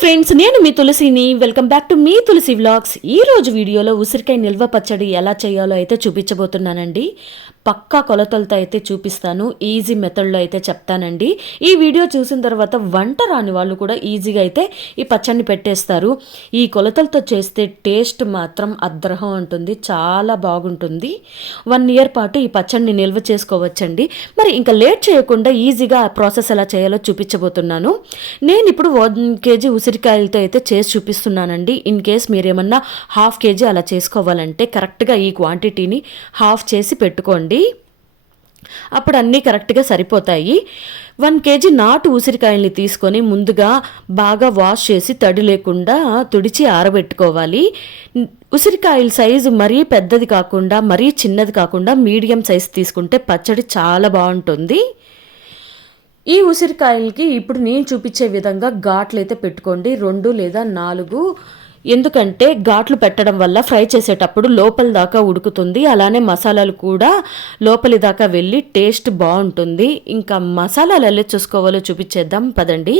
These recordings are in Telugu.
ఫ్రెండ్స్, నేను మీ తులసిని. వెల్కమ్ బ్యాక్ టు మీ తులసి వ్లాగ్స్. ఈరోజు వీడియోలో ఉసిరికాయ నిల్వ పచ్చడి ఎలా చేయాలో అయితే చూపించబోతున్నానండి. పక్కా కొలతలతో అయితే చూపిస్తాను. ఈజీ మెథడ్లో అయితే చెప్తానండి. ఈ వీడియో చూసిన తర్వాత వంట రాని వాళ్ళు కూడా ఈజీగా అయితే ఈ పచ్చడిని పెట్టేస్తారు. ఈ కొలతలతో చేస్తే టేస్ట్ మాత్రం అద్రహం ఉంటుంది, చాలా బాగుంటుంది. 1 ఇయర్ పాటు ఈ పచ్చడిని నిల్వ చేసుకోవచ్చండి. మరి ఇంకా లేట్ చేయకుండా ఈజీగా ఆ ప్రాసెస్ ఎలా చేయాలో చూపించబోతున్నాను. నేను ఇప్పుడు 1 కేజీ ఉసిరికాయలతో అయితే చేసి చూపిస్తున్నానండి. ఇన్ కేస్ మీరేమన్నా 1/2 కేజీ అలా చేసుకోవాలంటే కరెక్ట్గా ఈ క్వాంటిటీని హాఫ్ చేసి పెట్టుకోండి. అప్పుడు అన్నీ కరెక్ట్గా సరిపోతాయి. 1 కేజీ నాటు ఉసిరికాయల్ని తీసుకొని ముందుగా బాగా వాష్ చేసి తడి లేకుండా తుడిచి ఆరబెట్టుకోవాలి. ఉసిరికాయల సైజు మరీ పెద్దది కాకుండా మరీ చిన్నది కాకుండా మీడియం సైజు తీసుకుంటే పచ్చడి చాలా బాగుంటుంది. ఈ ఉసిరికాయలకి ఇప్పుడు నేను చూపించే విధంగా ఘాట్లు అయితే పెట్టుకోండి, 2 లేదా 4. ఎందుకంటే ఘాట్లు పెట్టడం వల్ల ఫ్రై చేసేటప్పుడు లోపలి దాకా ఉడుకుతుంది. అలానే మసాలాలు కూడా లోపలి దాకా వెళ్ళి టేస్ట్ బాగుంటుంది. ఇంకా మసాలాలు ఎలా చూసుకోవాలో చూపించేద్దాం పదండి.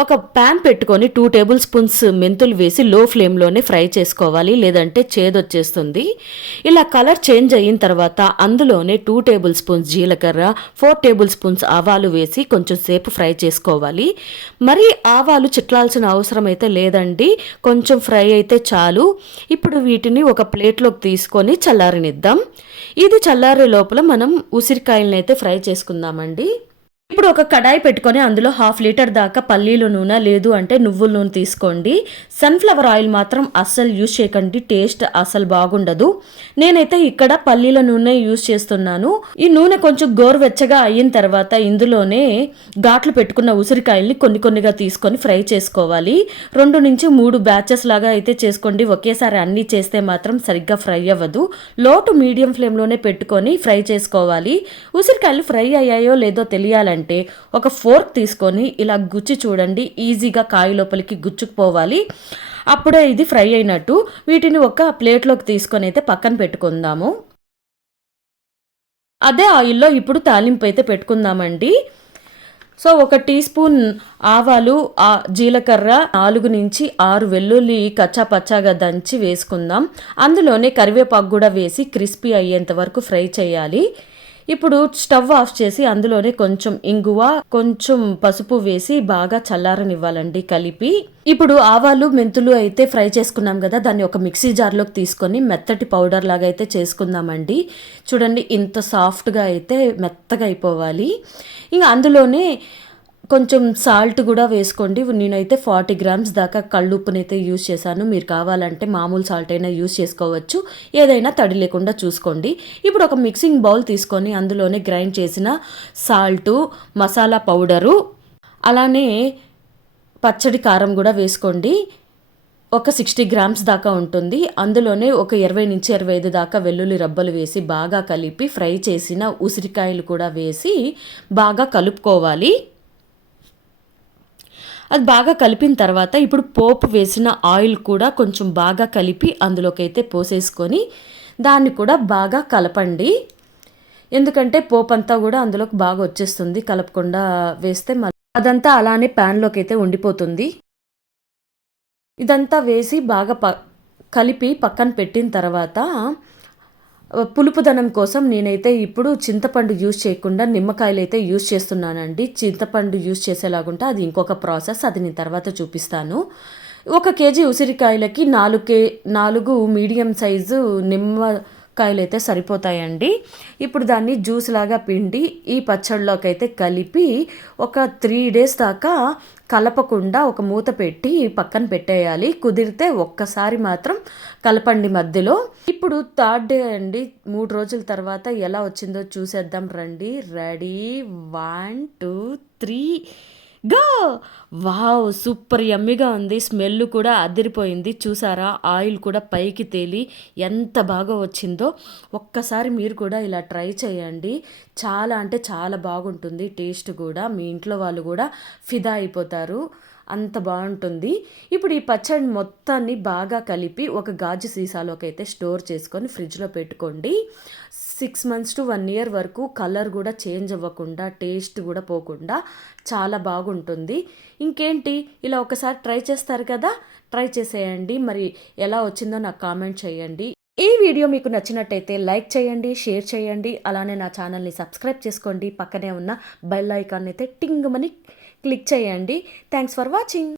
ఒక ప్యాన్ పెట్టుకొని 2 టేబుల్ స్పూన్స్ మెంతులు వేసి లో ఫ్లేమ్లోనే ఫ్రై చేసుకోవాలి, లేదంటే చేదొచ్చేస్తుంది. ఇలా కలర్ చేంజ్ అయిన తర్వాత అందులోనే 2 టేబుల్ స్పూన్స్ జీలకర్ర, 4 టేబుల్ స్పూన్స్ ఆవాలు వేసి కొంచెం సేపు ఫ్రై చేసుకోవాలి. మరి ఆవాలు చిట్లాల్సిన అవసరం అయితే లేదండి, కొంచెం ఫ్రై అయితే చాలు. ఇప్పుడు వీటిని ఒక ప్లేట్లోకి తీసుకొని చల్లారనిద్దాం. ఇది చల్లారే లోపల మనం ఉసిరికాయలను అయితే ఫ్రై చేసుకుందామండి. ఇప్పుడు ఒక కడాయి పెట్టుకొని అందులో 1/2 లీటర్ దాకా పల్లీల నూనె లేదు అంటే నువ్వుల నూనె తీసుకోండి. సన్ఫ్లవర్ ఆయిల్ మాత్రం అస్సలు యూజ్ చేయకండి, టేస్ట్ అస్సలు బాగుండదు. నేనైతే ఇక్కడ పల్లీల నూనె యూజ్ చేస్తున్నాను. ఈ నూనె కొంచెం గోరువెచ్చగా అయిన తర్వాత ఇందులోనే ఘాట్లు పెట్టుకున్న ఉసిరికాయల్ని కొన్ని కొన్నిగా తీసుకొని ఫ్రై చేసుకోవాలి. 2 నుంచి 3 బ్యాచెస్ లాగా అయితే చేసుకోండి. ఒకేసారి అన్నీ చేస్తే మాత్రం సరిగ్గా ఫ్రై అవ్వదు. లో టు మీడియం ఫ్లేమ్లోనే పెట్టుకొని ఫ్రై చేసుకోవాలి. ఉసిరికాయలు ఫ్రై అయ్యాయో లేదో తెలియాలంటే ఒక ఫోర్క్ తీసుకొని ఇలా గుచ్చి చూడండి, ఈజీగా కాయ లోపలికి గుచ్చుకుపోవాలి. అప్పుడే ఇది ఫ్రై అయినట్టు. వీటిని ఒక ప్లేట్లోకి తీసుకొని అయితే పక్కన పెట్టుకుందాము. అదే ఆయిల్లో ఇప్పుడు తాలింపు అయితే పెట్టుకుందామండి. సో 1 టీ స్పూన్ ఆవాలు, జీలకర్ర, 4 నుంచి 6 వెల్లుల్లి కచ్చా పచ్చాగా దంచి వేసుకుందాం. అందులోనే కరివేపాకు కూడా వేసి క్రిస్పీ అయ్యేంత వరకు ఫ్రై చేయాలి. ఇప్పుడు స్టవ్ ఆఫ్ చేసి అందులోనే కొంచెం ఇంగువ, కొంచెం పసుపు వేసి బాగా చల్లారనివ్వాలండి కలిపి. ఇప్పుడు ఆవాలు మెంతులు అయితే ఫ్రై చేసుకున్నాం కదా, దాన్ని ఒక మిక్సీ జార్లోకి తీసుకొని మెత్తటి పౌడర్ లాగా అయితే చేసుకుందామండి. చూడండి, ఇంత సాఫ్ట్గా అయితే మెత్తగా అయిపోవాలి. ఇంకా అందులోనే కొంచెం సాల్ట్ కూడా వేసుకోండి. నేనైతే 40 గ్రామ్స్ దాకా కళ్ళుప్పునైతే యూజ్ చేశాను. మీరు కావాలంటే మామూలు సాల్ట్ అయినా యూజ్ చేసుకోవచ్చు, ఏదైనా తడి లేకుండా చూసుకోండి. ఇప్పుడు ఒక మిక్సింగ్ బౌల్ తీసుకొని అందులోనే గ్రైండ్ చేసిన సాల్టు, మసాలా పౌడరు, అలానే పచ్చడి కారం కూడా వేసుకోండి. ఒక 60 గ్రామ్స్ దాకా ఉంటుంది. అందులోనే ఒక 20 నుంచి 25 దాకా వెల్లుల్లి రబ్బలు వేసి బాగా కలిపి ఫ్రై చేసిన ఉసిరికాయలు కూడా వేసి బాగా కలుపుకోవాలి. అది బాగా కలిపిన తర్వాత ఇప్పుడు పోపు వేసిన ఆయిల్ కూడా కొంచెం బాగా కలిపి అందులోకి అయితే పోసేసుకొని దాన్ని కూడా బాగా కలపండి. ఎందుకంటే పోపు అంతా కూడా అందులోకి బాగా వచ్చేస్తుంది, కలపకుండా వేస్తే అదంతా అలానే ప్యాన్లోకి అయితే ఉండిపోతుంది. ఇదంతా వేసి బాగా కలిపి పక్కన పెట్టిన తర్వాత పులుపుదనం కోసం నేనైతే ఇప్పుడు చింతపండు యూజ్ చేయకుండా నిమ్మకాయలు అయితే యూజ్ చేస్తున్నానండి. చింతపండు యూజ్ చేసేలాగుంటే అది ఇంకొక ప్రాసెస్, అది నేను తర్వాత చూపిస్తాను. 1 కేజీ ఉసిరికాయలకి 4 మీడియం సైజు నిమ్మకాయలు అయితే సరిపోతాయండి. ఇప్పుడు దాన్ని జ్యూస్ లాగా పిండి ఈ పచ్చడిలోకి అయితే కలిపి ఒక 3 డేస్ దాకా కలపకుండా ఒక మూత పెట్టి పక్కన పెట్టేయాలి. కుదిరితే ఒక్కసారి మాత్రం కలపండి మధ్యలో. ఇప్పుడు 3rd డే అండి, 3 రోజుల తర్వాత ఎలా వచ్చిందో చూసేద్దాం రండి. Ready, 1 2 3 go! వావ్, సూపర్ యమ్మీగా ఉంది. స్మెల్ కూడా అదిరిపోయింది. చూసారా, ఆయిల్ కూడా పైకి తేలి ఎంత బాగా వచ్చిందో. ఒక్కసారి మీరు కూడా ఇలా ట్రై చేయండి. చాలా అంటే చాలా బాగుంటుంది టేస్ట్ కూడా. మీ ఇంట్లో వాళ్ళు కూడా ఫిదా అయిపోతారు. అంత బాగుంటుంది. ఇప్పుడు ఈ పచ్చడి మొత్తాన్ని బాగా కలిపి ఒక గాజు సీసాలోకి అయితే స్టోర్ చేసుకొని ఫ్రిడ్జ్లో పెట్టుకోండి. 6 మంత్స్ టు 1 ఇయర్ వరకు కలర్ కూడా చేంజ్ అవ్వకుండా, టేస్ట్ కూడా పోకుండా చాలా బాగుంటుంది. ఇంకేంటి, ఇలా ఒకసారి ట్రై చేస్తారు కదా, ట్రై చేసేయండి. మరి ఎలా వచ్చిందో నాకు కామెంట్ చేయండి. ఈ వీడియో మీకు నచ్చినట్టయితే లైక్ చేయండి, షేర్ చేయండి. అలానే నా ఛానల్ని సబ్స్క్రైబ్ చేసుకోండి. పక్కనే ఉన్న బెల్ ఐకాన్ అయితే టింగ్ మని క్లిక్ చేయండి. Thanks for watching.